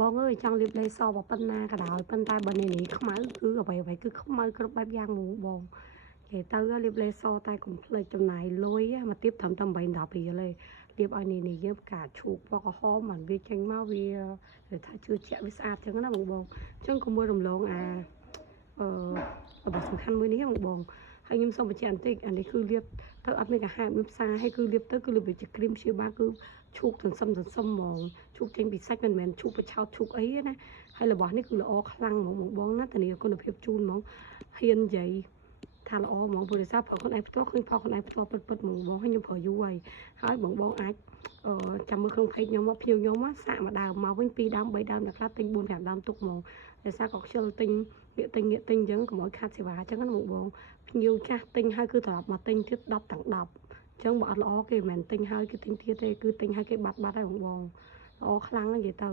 បងអើយចង់លាបលេសបប៉ុណ្ណាក៏ដោយប៉ុន្តែបើនេះខ្មៅគឺអ្វីគឺខ្មៅគ្រប់បែបយ៉ាងហ្មងបងគេទៅលាបលេសតែកុំភ្លេចចំណាយលុយមកទៀតត្រឹមតែ8 10រៀលទេលាបឲ្យនេះយើងផ្កាឈូកពណ៌ក្រហមមិនវាចេញមកវាថាជឿជាក់វាស្អាតចឹងណាបងអញ្ចឹងក៏មួយរំលងរបស់សំខាន់មួយនេះបងហើយខ្ញុំសូមបញ្ជាក់បន្តិចអានេះគឺលាបទៅអត់មានកាហាបមានផ្សារហើយគឺលាបទៅគឺលាបជាគ្រីមព្យាបាលគឺឈូកសន្សំហ្មងឈូកចេញពីសាច់មិនមែនឈូកបឆោតឈូកអីណាហើយរបស់នេះគឺល្អខ្លាំងហ្មងបងណាតានីគុណភាពជូនហ្មងហ៊ាននិយាយថាល្អហ្មងព្រោះដោយសារផលខ្លួនឯងផ្ទាល់ឃើញផលខ្លួនឯងផ្ទាល់ពិតហ្មងបងហើយខ្ញុំប្រើយូរហើយបងអាចចាំមើលក្នុងเพจខ្ញុំមកភ្ញៀវខ្ញុំសាក់មួយដើមមកវិញ2ដើម3ដើមអ្នកខ្លះទិញ4 5ដើមទុកហ្មងដោយសារក៏ខ្ជិលទិញងាកទិញអញ្ចឹងកុំឲ្យខាត់សេវាអញ្ចឹងណាបងភ្ញៀវចាស់ទិញហើយគឺត្រឡប់មកទិញទៀត10ទាំង10អញ្ចឹងបើអត់ល្អគេមិនមែនទិញហើយគឺទិញទៀតទេគឺទិញហើយគេបាត់ហើយបងល្អខ្លាំងនិយាយទៅ